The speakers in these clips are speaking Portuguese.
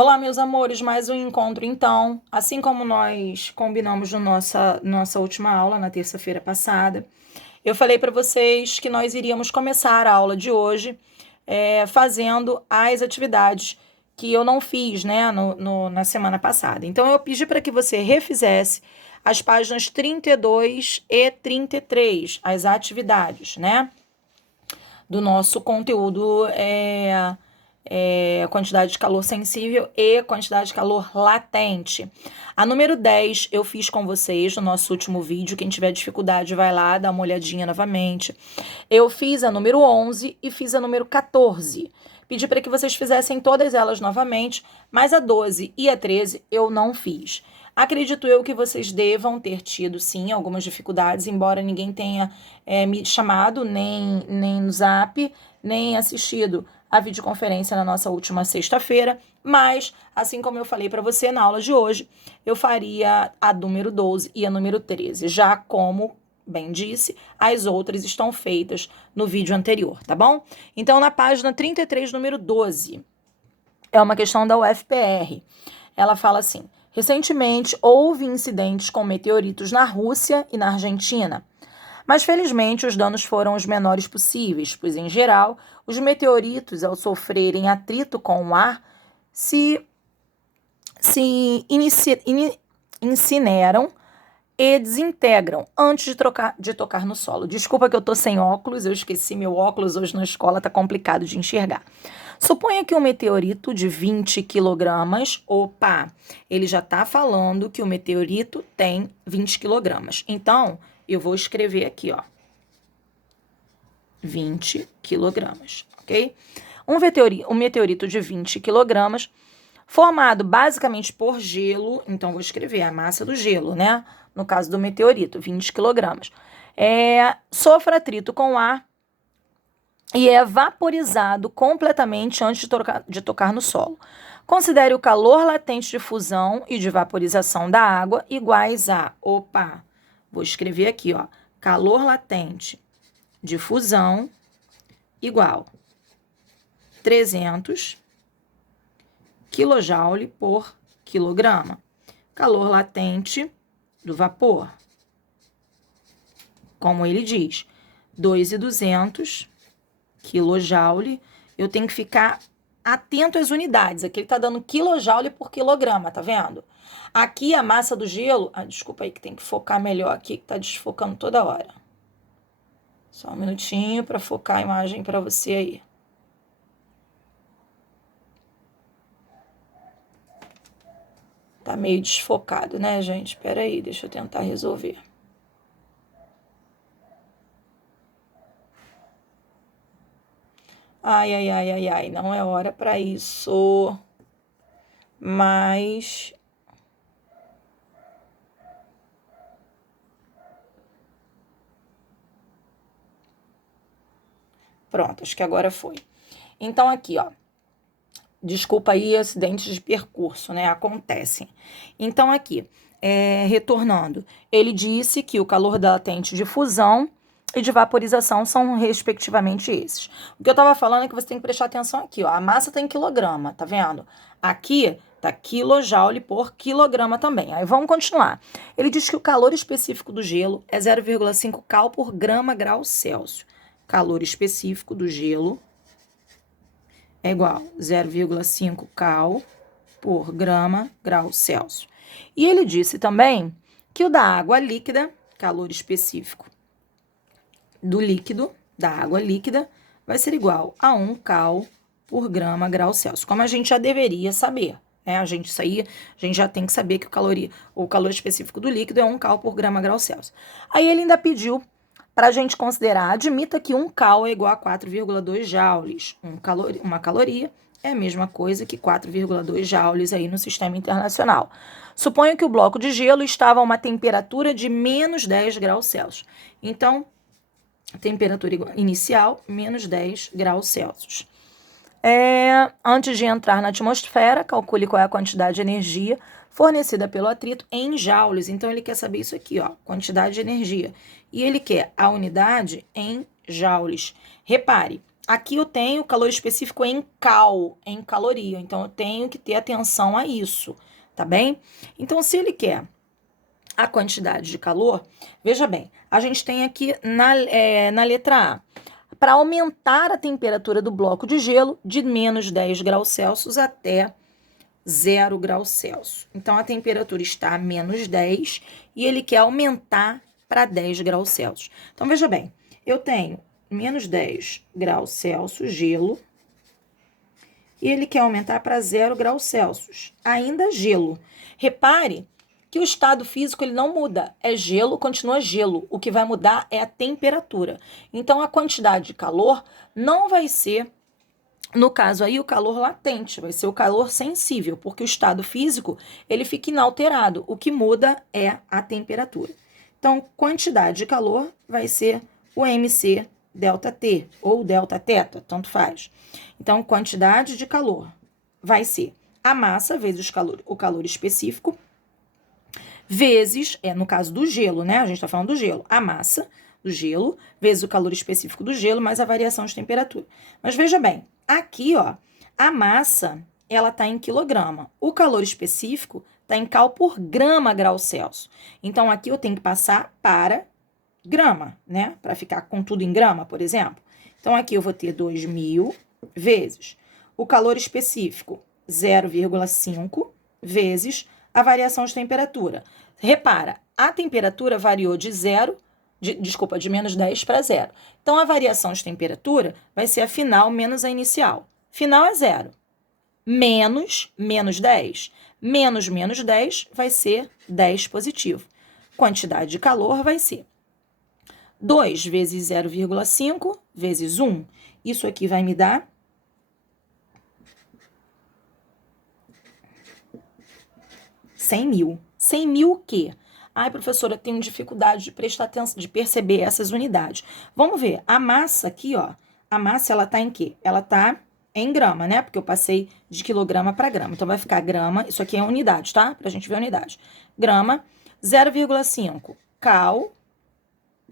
Olá, meus amores, mais um encontro então. Assim como nós combinamos na nossa última aula, na terça-feira passada, eu falei para vocês que nós iríamos começar a aula de hoje fazendo as atividades que eu não fiz, né, na semana passada. Então, eu pedi para que você refizesse as páginas 32 e 33, as atividades, né, do nosso conteúdo quantidade de calor sensível e quantidade de calor latente. A número 10 eu fiz com vocês no nosso último vídeo. Quem tiver dificuldade vai lá dar uma olhadinha novamente. Eu fiz a número 11 e fiz a número 14. Pedi para que vocês fizessem todas elas novamente, mas a 12 e a 13 eu não fiz. Acredito eu que vocês devam ter tido, sim, algumas dificuldades, embora ninguém tenha me chamado, nem no Zap, nem assistido a videoconferência na nossa última sexta-feira, mas, assim como eu falei para você na aula de hoje, eu faria a número 12 e a número 13, já como bem disse, as outras estão feitas no vídeo anterior, tá bom? Então, na página 33, número 12, é uma questão da UFPR. Ela fala assim: recentemente houve incidentes com meteoritos na Rússia e na Argentina. Mas, felizmente, os danos foram os menores possíveis, pois, em geral, os meteoritos, ao sofrerem atrito com o ar, se incineram e desintegram antes de tocar no solo. Desculpa que eu tô sem óculos, eu esqueci meu óculos hoje na escola, tá complicado de enxergar. Suponha que um meteorito de 20 quilogramas, ele já tá falando que o meteorito tem 20 quilogramas. Então, eu vou escrever aqui, ó, 20 quilogramas, ok? Um meteorito de 20 quilogramas, formado basicamente por gelo, então vou escrever a massa do gelo, né? No caso do meteorito, 20 quilogramas. Sofre atrito com o ar e é vaporizado completamente antes de tocar no solo. Considere o calor latente de fusão e de vaporização da água iguais a, vou escrever aqui, ó, calor latente de fusão igual 300 kJ por quilograma. Calor latente do vapor, como ele diz, 2.200 kJ. Eu tenho que ficar atento às unidades. Aqui ele está dando kJ por quilograma, tá vendo? Aqui a massa do gelo... desculpa aí que tem que focar melhor aqui, que tá desfocando toda hora. Só um minutinho para focar a imagem para você aí. Tá meio desfocado, né, gente? Espera aí, deixa eu tentar resolver. Ai, não é hora para isso. Mas... pronto, acho que agora foi. Então, aqui, ó. Desculpa aí, acidentes de percurso, né? Acontecem. Então, aqui, retornando, ele disse que o calor latente de fusão e de vaporização são, respectivamente, esses. O que eu tava falando é que você tem que prestar atenção aqui, ó. A massa tá em quilograma, tá vendo? Aqui tá quilojoule por quilograma também. Aí vamos continuar. Ele diz que o calor específico do gelo é 0,5 cal por grama grau Celsius. Calor específico do gelo é igual a 0,5 cal por grama grau Celsius. E ele disse também que o da água líquida, calor específico do líquido, da água líquida, vai ser igual a 1 cal por grama grau Celsius. Como a gente já deveria saber, né? A gente já tem que saber que o calor específico do líquido é 1 cal por grama grau Celsius. Aí ele ainda pediu para a gente considerar, admita que 1 cal é igual a 4,2 joules. Uma caloria é a mesma coisa que 4,2 joules aí no sistema internacional. Suponha que o bloco de gelo estava a uma temperatura de menos 10 graus Celsius. Então, temperatura inicial, menos 10 graus Celsius. Antes de entrar na atmosfera, calcule qual é a quantidade de energia fornecida pelo atrito em joules. Então, ele quer saber isso aqui, ó, quantidade de energia. E ele quer a unidade em joules. Repare, aqui eu tenho calor específico em cal, em caloria. Então, eu tenho que ter atenção a isso, tá bem? Então, se ele quer a quantidade de calor, veja bem, a gente tem aqui na letra A, para aumentar a temperatura do bloco de gelo de menos 10 graus Celsius até 0 graus Celsius. Então, a temperatura está a menos 10 e ele quer aumentar para 10 graus Celsius. Então, veja bem, eu tenho menos 10 graus Celsius, gelo, e ele quer aumentar para 0 graus Celsius, ainda gelo. Repare que o estado físico ele não muda, é gelo, continua gelo. O que vai mudar é a temperatura. Então, a quantidade de calor não vai ser, no caso aí, o calor latente, vai ser o calor sensível, porque o estado físico ele fica inalterado. O que muda é a temperatura. Então, quantidade de calor vai ser o MC delta T ou delta teta, tanto faz. Então, quantidade de calor vai ser a massa vezes o calor específico, vezes, no caso do gelo, né? A gente está falando do gelo, a massa do gelo, vezes o calor específico do gelo, mais a variação de temperatura. Mas veja bem, aqui, ó, a massa, ela está em quilograma. O calor específico está em cal por grama grau Celsius. Então, aqui eu tenho que passar para grama, né? Para ficar com tudo em grama, por exemplo. Então, aqui eu vou ter 2.000 vezes o calor específico, 0,5, vezes a variação de temperatura. Repara, a temperatura variou de menos 10 para 0. Então, a variação de temperatura vai ser a final menos a inicial. Final é 0. Menos 10. Menos 10 vai ser 10 positivo. Quantidade de calor vai ser 2 vezes 0,5 vezes 1. Isso aqui vai me dar 100.000. 100.000 o quê? Ai, professora, eu tenho dificuldade de prestar atenção, de perceber essas unidades. Vamos ver, a massa aqui, ó, a massa ela tá em quê? Ela tá em grama, né? Porque eu passei de quilograma para grama. Então, vai ficar grama, isso aqui é unidade, tá? Pra gente ver a unidade. Grama, 0,5 cal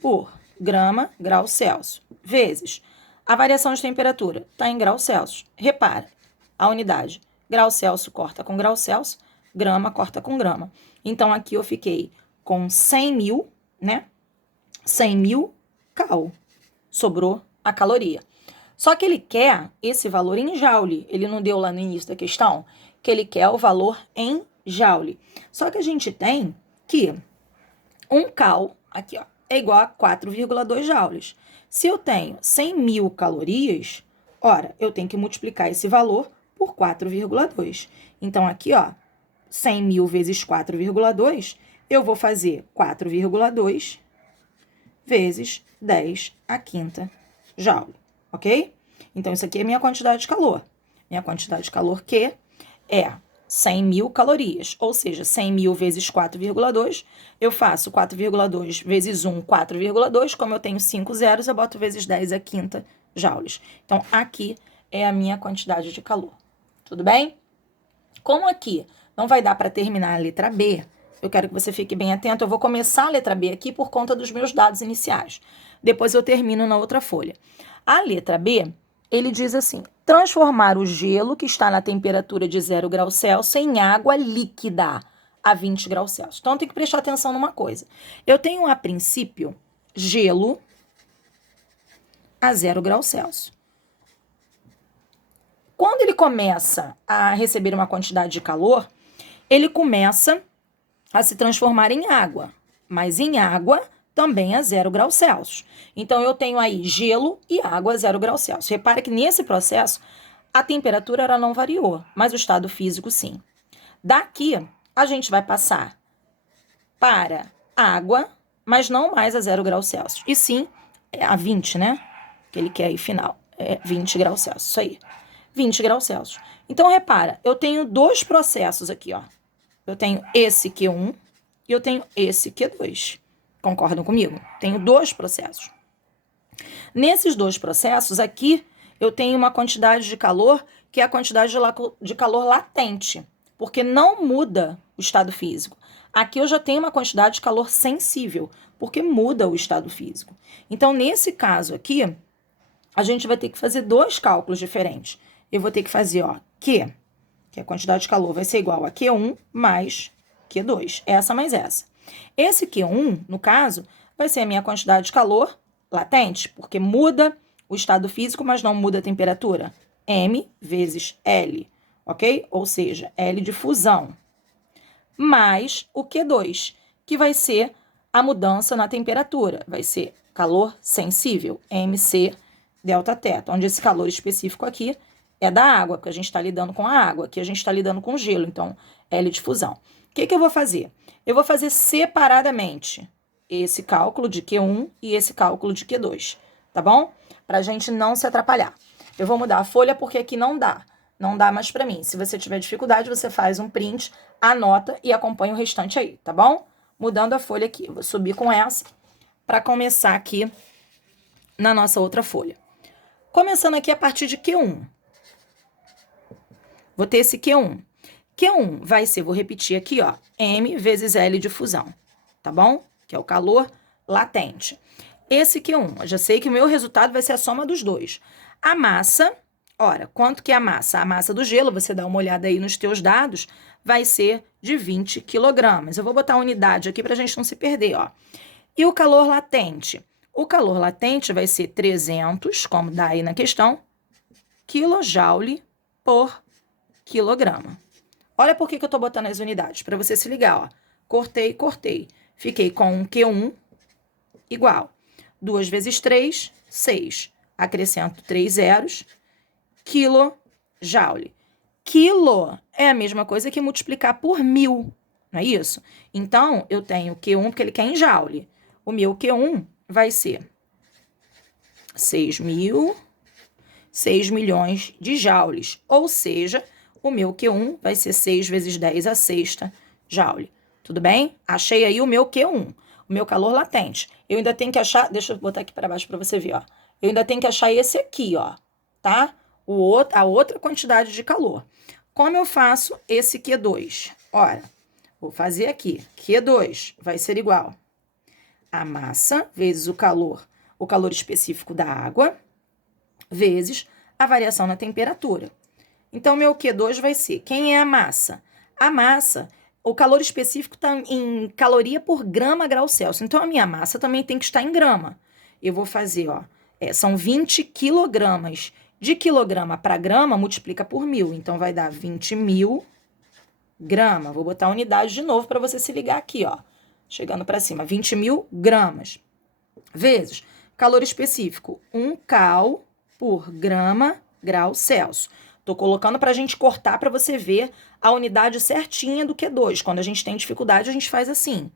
por grama, grau Celsius, vezes a variação de temperatura, tá em grau Celsius. Repara, a unidade, grau Celsius corta com grau Celsius, grama corta com grama. Então, aqui eu fiquei com 100.000, né? 100.000 cal. Sobrou a caloria. Só que ele quer esse valor em joule. Ele não deu lá no início da questão que ele quer o valor em joule. Só que a gente tem que 1 cal, aqui ó, é igual a 4,2 joules. Se eu tenho 100.000 calorias, ora, eu tenho que multiplicar esse valor por 4,2. Então, aqui ó, 100.000 vezes 4,2, eu vou fazer 4,2 vezes 10 a quinta joule, ok? Então, isso aqui é minha quantidade de calor. Minha quantidade de calor que é 100.000 calorias, ou seja, 100.000 vezes 4,2, eu faço 4,2 vezes 1, 4,2, como eu tenho 5 zeros, eu boto vezes 10 a quinta joules. Então, aqui é a minha quantidade de calor, tudo bem? Como aqui não vai dar para terminar a letra B, eu quero que você fique bem atento. Eu vou começar a letra B aqui por conta dos meus dados iniciais. Depois eu termino na outra folha. A letra B, ele diz assim, transformar o gelo que está na temperatura de 0 graus Celsius em água líquida a 20 graus Celsius. Então, tem que prestar atenção numa coisa. Eu tenho, a princípio, gelo a 0 graus Celsius. Quando ele começa a receber uma quantidade de calor, ele começa a se transformar em água, mas em água também a 0 graus Celsius. Então, eu tenho aí gelo e água a 0 graus Celsius. Repare que nesse processo, a temperatura ela não variou, mas o estado físico sim. Daqui, a gente vai passar para água, mas não mais a 0 graus Celsius, e sim a 20, né? Que ele quer aí final, 20 graus Celsius, isso aí. 20 graus Celsius. Então, repara, eu tenho dois processos aqui, ó. Eu tenho esse Q1 e eu tenho esse Q2. Concordam comigo? Tenho dois processos. Nesses dois processos aqui, eu tenho uma quantidade de calor que é a quantidade de calor latente, porque não muda o estado físico. Aqui eu já tenho uma quantidade de calor sensível, porque muda o estado físico. Então, nesse caso aqui, a gente vai ter que fazer dois cálculos diferentes. Eu vou ter que fazer, ó, Q, que a quantidade de calor vai ser igual a Q1 mais Q2. Essa mais essa. Esse Q1, no caso, vai ser a minha quantidade de calor latente, porque muda o estado físico, mas não muda a temperatura. M vezes L, ok? Ou seja, L de fusão. Mais o Q2, que vai ser a mudança na temperatura. Vai ser calor sensível, MC delta teta, onde esse calor específico aqui é da água, porque a gente está lidando com a água. Aqui a gente está lidando com gelo, então L de fusão. O que eu vou fazer? Eu vou fazer separadamente esse cálculo de Q1 e esse cálculo de Q2, tá bom? Para a gente não se atrapalhar. Eu vou mudar a folha porque aqui não dá. Não dá mais para mim. Se você tiver dificuldade, você faz um print, anota e acompanha o restante aí, tá bom? Mudando a folha aqui. Eu vou subir com essa para começar aqui na nossa outra folha. Começando aqui a partir de Q1. Vou ter esse Q1. Q1 vai ser, vou repetir aqui, ó, M vezes L de fusão, tá bom? Que é o calor latente. Esse Q1, eu já sei que o meu resultado vai ser a soma dos dois. A massa, ora, quanto que é a massa? A massa do gelo, você dá uma olhada aí nos teus dados, vai ser de 20 quilogramas. Eu vou botar a unidade aqui para a gente não se perder, ó. E o calor latente? O calor latente vai ser 300, como dá aí na questão, quilojoule por quilograma. Olha por que eu tô botando as unidades, para você se ligar, ó. Cortei, cortei. Fiquei com um Q1 igual. 2 vezes 3, 6. Acrescento 3 zeros. Quilojoule. Quilo é a mesma coisa que multiplicar por 1000, não é isso? Então, eu tenho Q1, porque ele quer em joule. O meu Q1 vai ser 6 milhões de joules. Ou seja, o meu Q1 vai ser 6 vezes 10 a sexta joule. Tudo bem? Achei aí o meu Q1, o meu calor latente. Eu ainda tenho que achar, deixa eu botar aqui para baixo para você ver, ó. Eu ainda tenho que achar esse aqui, ó, tá? A outra quantidade de calor. Como eu faço esse Q2? Ora, vou fazer aqui. Q2 vai ser igual a massa vezes o calor específico da água, vezes a variação na temperatura. Então, meu Q2 vai ser, quem é a massa? A massa, o calor específico está em caloria por grama grau Celsius. Então, a minha massa também tem que estar em grama. Eu vou fazer, ó, são 20 quilogramas. De quilograma para grama, multiplica por 1000. Então, vai dar 20.000 gramas. Vou botar a unidade de novo para você se ligar aqui, ó. Chegando para cima, 20.000 gramas. Vezes calor específico, 1 cal por grama grau Celsius. Tô colocando para a gente cortar para você ver a unidade certinha do Q2. Quando a gente tem dificuldade, a gente faz assim.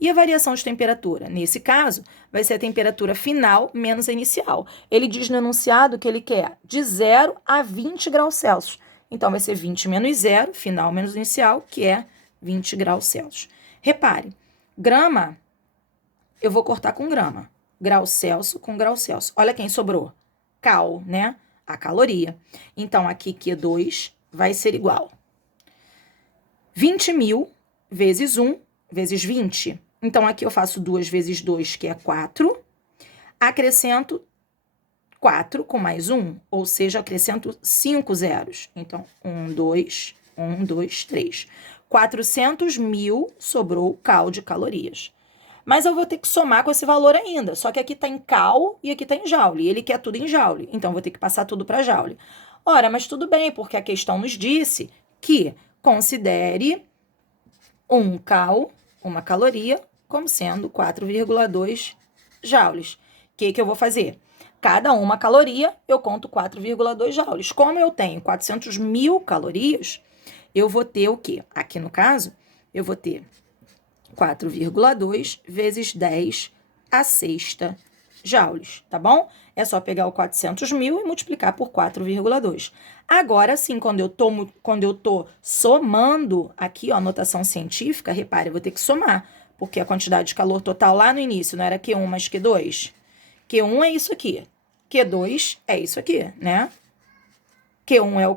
E a variação de temperatura? Nesse caso, vai ser a temperatura final menos a inicial. Ele diz no enunciado que ele quer de 0 a 20 graus Celsius. Então, vai ser 20 menos 0, final menos inicial, que é 20 graus Celsius. Repare, grama, eu vou cortar com grama. Grau Celsius com grau Celsius. Olha quem sobrou. Cal, né? A caloria. Então, aqui Q2 vai ser igual 20.000 vezes 1 vezes 20. Então, aqui eu faço 2 vezes 2, que é 4. Acrescento 4 com mais 1, ou seja, acrescento 5 zeros. Então, 1, 2, 3. 400.000 sobrou o cal de calorias. Mas eu vou ter que somar com esse valor ainda. Só que aqui está em cal e aqui está em joule. E ele quer tudo em joule. Então, eu vou ter que passar tudo para joule. Ora, mas tudo bem, porque a questão nos disse que considere 1 cal, uma caloria, como sendo 4,2 joules. O que eu vou fazer? Cada uma caloria, eu conto 4,2 joules. Como eu tenho 400.000 calorias, eu vou ter o quê? Aqui no caso, eu vou ter 4,2 vezes 10 a sexta joules, tá bom? É só pegar o 400.000 e multiplicar por 4,2. Agora sim, quando eu tô somando aqui, ó, notação científica, repare, eu vou ter que somar, porque a quantidade de calor total lá no início não era Q1 mais Q2? Q1 é isso aqui, Q2 é isso aqui, né? Q1 é o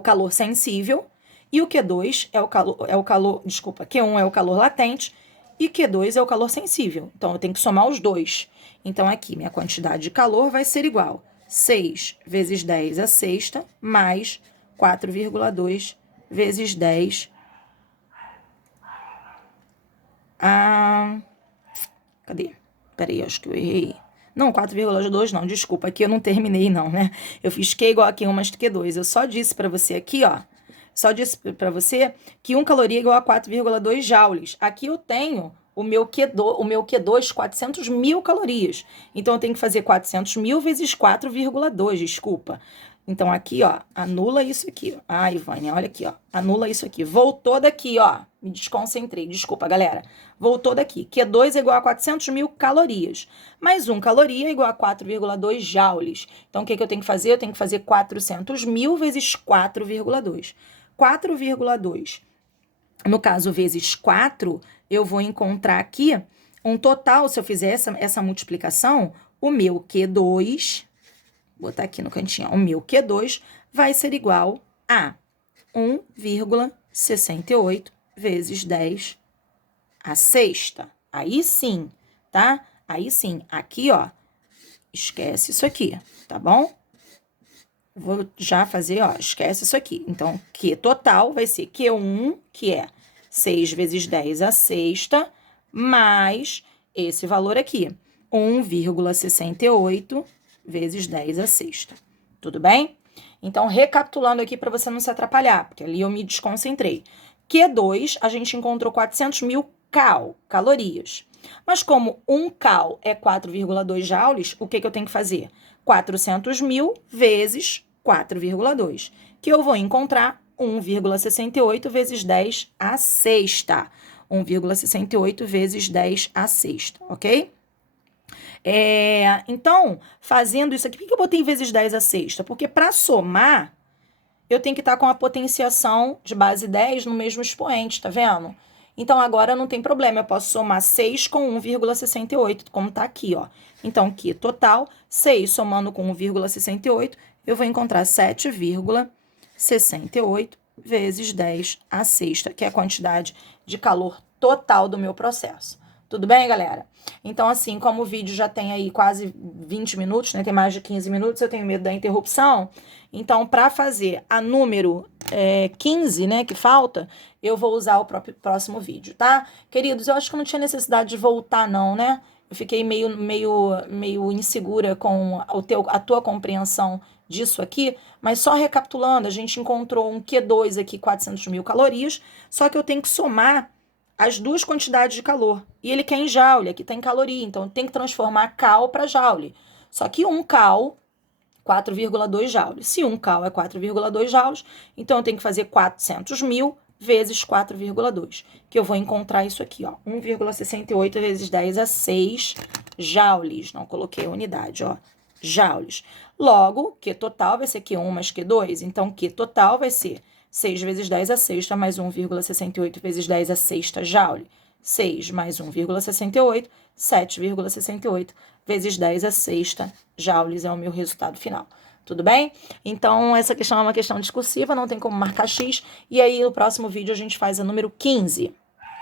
calor sensível, e o Q2 Q1 é o calor latente, e Q2 é o calor sensível. Então, eu tenho que somar os dois. Então, aqui, minha quantidade de calor vai ser igual a 6 vezes 10 a sexta, mais 4,2 vezes 10 a... Cadê? Peraí, acho que eu errei. Não, 4,2 não, desculpa, aqui eu não terminei não, né? Eu fiz Q igual a Q1 mais Q2. Eu só disse pra você aqui, ó, só disse pra você que 1 caloria é igual a 4,2 joules. Aqui eu tenho o meu Q2, 400 mil calorias. Então, eu tenho que fazer 400 mil vezes 4,2, desculpa. Então, aqui, ó, anula isso aqui. Ó. Ai, Vânia, olha aqui, ó. Anula isso aqui. Voltou daqui, ó. Me desconcentrei. Desculpa, galera. Voltou daqui. Q2 é igual a 400 mil calorias. Mais 1 caloria é igual a 4,2 joules. Então, o que eu tenho que fazer? Eu tenho que fazer 400 mil vezes 4,2. 4,2. No caso, vezes 4, eu vou encontrar aqui um total, se eu fizer essa multiplicação, o meu Q2... Vou botar aqui no cantinho, o meu Q2 vai ser igual a 1,68 vezes 10 a sexta. Aí sim, tá? Aí sim, aqui, ó, esquece isso aqui, tá bom? Vou já fazer, ó, esquece isso aqui. Então, Q total vai ser Q1, que é 6 vezes 10 a sexta, mais esse valor aqui, 1,68 vezes 10 a sexta. Tudo bem? Então, recapitulando aqui para você não se atrapalhar, porque ali eu me desconcentrei. Q2, a gente encontrou 400 mil calorias. Mas como 1 cal é 4,2 joules, o que eu tenho que fazer? 400 mil vezes 4,2, que eu vou encontrar 1,68 vezes 10 a sexta. 1,68 vezes 10 a sexta, ok? Então, fazendo isso aqui, por que eu botei vezes 10 a sexta? Porque para somar, eu tenho que estar com a potenciação de base 10 no mesmo expoente, tá vendo? Então, agora não tem problema, eu posso somar 6 com 1,68, como tá aqui, ó. Então, aqui, total, 6 somando com 1,68, eu vou encontrar 7,68 vezes 10 a sexta, que é a quantidade de calor total do meu processo. Tudo bem, galera? Então, assim, como o vídeo já tem aí quase 20 minutos, né? Tem mais de 15 minutos, eu tenho medo da interrupção. Então, para fazer a número 15, né, que falta, eu vou usar o próximo vídeo, tá? Queridos, eu acho que não tinha necessidade de voltar, não, né? Eu fiquei meio insegura com a tua compreensão disso aqui, mas só recapitulando, a gente encontrou um Q2 aqui, 400 mil calorias, só que eu tenho que somar as duas quantidades de calor. E ele quer em joule, aqui está em caloria, então tem que transformar cal para joule. Só que 1 cal, 4,2 joules. Se 1 cal é 4,2 joules, então eu tenho que fazer 400 mil vezes 4,2, que eu vou encontrar isso aqui, ó, 1,68 vezes 10 a 6 joules. Não coloquei a unidade, ó, joules. Logo, Q total vai ser Q1 mais Q2, então Q total vai ser 6 vezes 10 a sexta mais 1,68 vezes 10 a sexta joule. 6 mais 1,68, 7,68 vezes 10 a sexta joules é o meu resultado final. Tudo bem? Então, essa questão é uma questão discursiva, não tem como marcar X. E aí, no próximo vídeo, a gente faz a número 15.